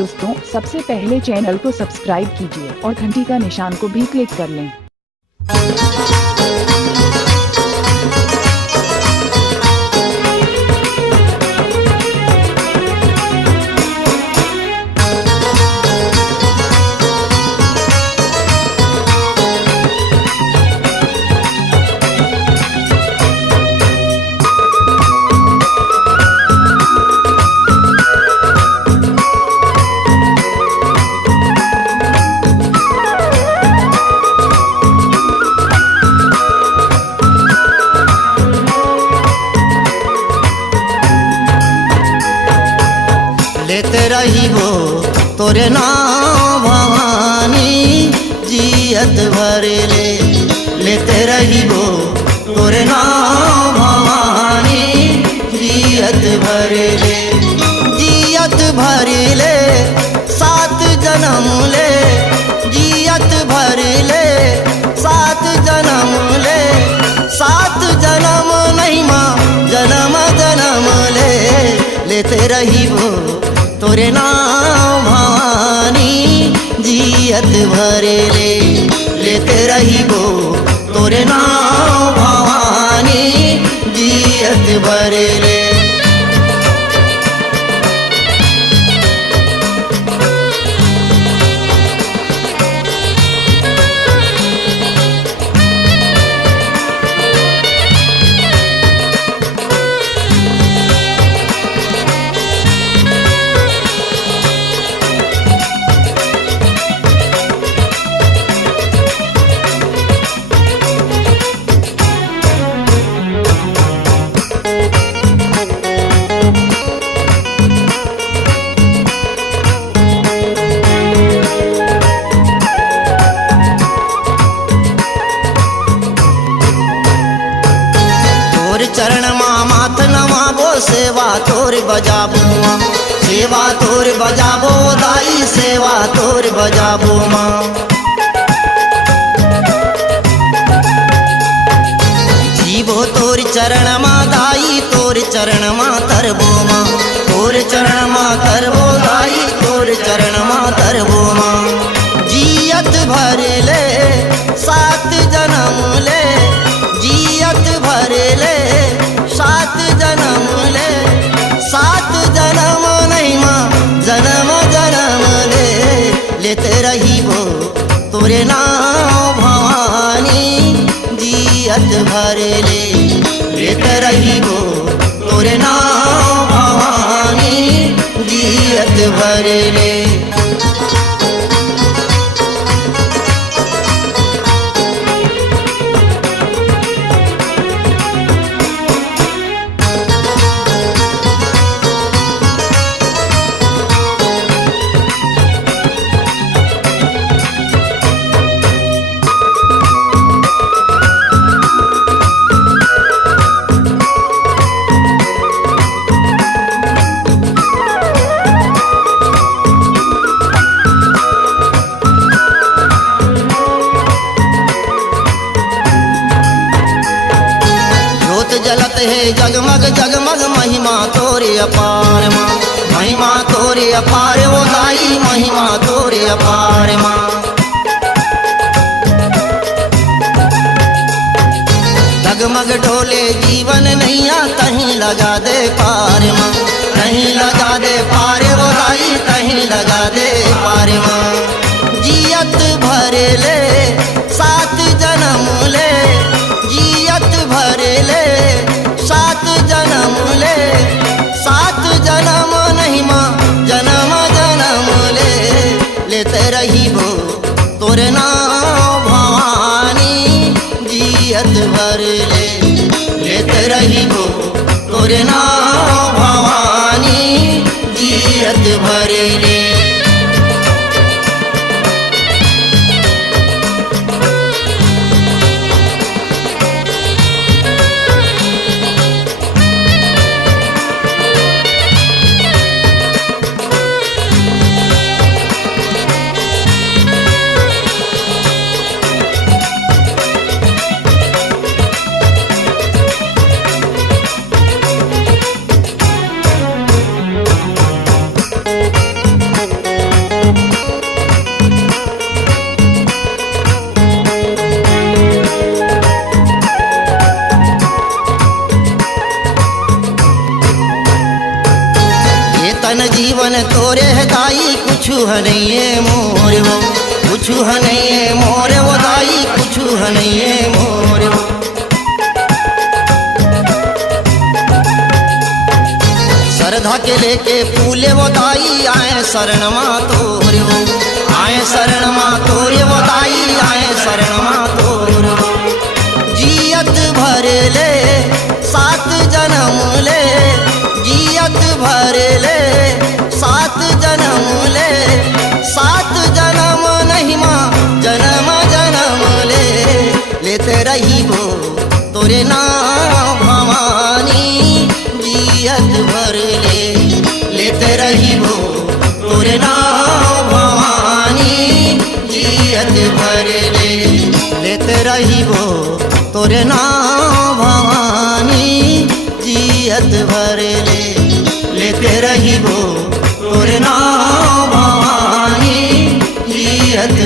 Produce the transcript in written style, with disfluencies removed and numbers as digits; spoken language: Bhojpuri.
दोस्तों, सबसे पहले चैनल को सब्सक्राइब कीजिए और घंटी का निशान को भी क्लिक कर लें। लेते रहिबो तोरे नाम भवानी जियत भरले। लेते रहिबो तोरे नाम भवानी जियत भरले। जियत भरले सात जन्म ले। जियत भरले सात जन्म ले। सात जन्म नहीं माँ जन्म जन्म ले। लेते रहिबो तोरे नाम भवानी जियत भरले। लेते रहिबो तोरे नाम भवानी जियत भरले। चरण माँ माथ नमाबो सेवा तोर बजाबो माँ। सेवा तोर बजाबो दाई सेवा तोर बजाबो माँ। जीवो तोर चरण माँ दाई तोर चरण माँ तरबो माँ। तोर चरण माँ तरबो दाई तोर चरण माँ तरबो माँ। जियत भरले सात जन्म ले। जियत भरले सात जन्म ले। सात जन्म नहीं माँ जन्म जन्म ले। लेते रहिबो तोरे नाम भवानी जियत भरले। लेते रहिबो तोरे नाम भवानी जियत भरले। जलत है जगमग जगमग महिमा तोरे अपार माँ। महिमा तोरे अपार ओ दाई महिमा तोरे अपार माँ। जगमग डोले जीवन नैया कहीं लगा दे पार माँ। कहीं लगा दे पार ओ दाई कहीं लगा दे पार माँ। जियत भरले सात जन्म ले। जियत भरले सात जन्म ले। सात जन्म नहीं माँ जन्म जन्म ले। लेते रहिबो तोरे नाम भवानी जियत भरले। लेते रहिबो तोरे नाम भवानी जियत भरले। तन जीवन तोरे है दाई कुछु है नहीं है मोर हो, कुछु है नहीं है मोर वो दाई, कुछु है नहीं है मोर हो। श्रद्धा के लेके फूले वो दाई आए शरण माँ तोर हो, आए शरण माँ तोर वो दाई, आए शरण माँ तोर हो। जियत भर ले 7 जन्म ले, जियत भर ले 7 जन्म ले, 7 जन्म नहीं माँ जन्म जन्म ले, लेते रही वो तोरे नाम भवानी, जियत भर ले, लेते रही वो तोरे नाम भवानी, जियत भर ले, लेते रही वो तोरे नाम भवानी, जियत भर ले, लेते रही वो तोरे नाम भवानी, जियत